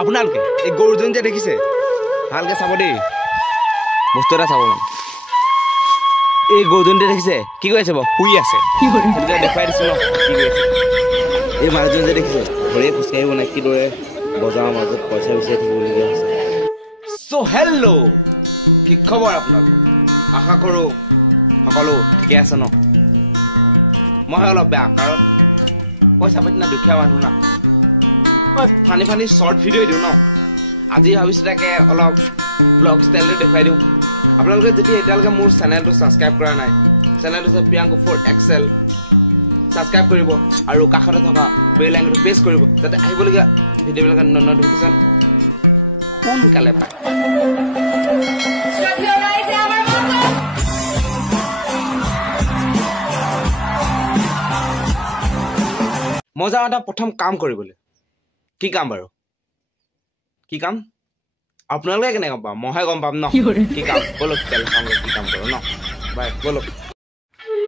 আপোনালোকে এই গৰুজনী যে দেখিছে ভালকে চাব দেই বস্তু এটা চাব মানে এই গৰুজনী দেখিছে কি কৰি আছে বাৰু শুই আছে দেখুৱাই দিছো ন কি কৰি আছে এই মানুহজনী যে দেখিছে ঘৰে খোজকাঢ়িব নাই কিদৰে বজাৰৰ মাজত পইচা বিচাৰি থাকিবলগীয়া হৈছে চ' হেল্ল' কি খবৰ আপোনালোকৰ আশা কৰোঁ সকলো ঠিকে আছে ন মই অলপ বেয়া কাৰণ পইচা পাতি না দুখীয়া মানুহ না ফানি ফানি শ্বৰ্ট ভিডিঅ' দিওঁ ন আজি ভাবিছোঁ তাকে অলপ ব্লগ ষ্টাইলটো দেখুৱাই দিওঁ আপোনালোকে যদি এতিয়ালৈকে মোৰ চেনেলটো ছাবস্ক্ৰাইব কৰা নাই চেনেলটো হৈছে প্ৰিয়াংকু 4XL ছাবস্ক্ৰাইব কৰিব আৰু কাষতে থকা বেল আইকনটো প্ৰেছ কৰিব যাতে আহিবলগীয়া ভিডিঅ'বিলাকৰ নটিফিকেশ্যন সোনকালে পায় মই যাওঁ এটা প্ৰথম কাম কৰিবলৈ কি কাম বাৰু কি কাম আপোনালোকে কেনেকৈ গম পাম মইহে গম পাম ন কি কাম বলক কি কাম কৰোঁ ন বাই বলক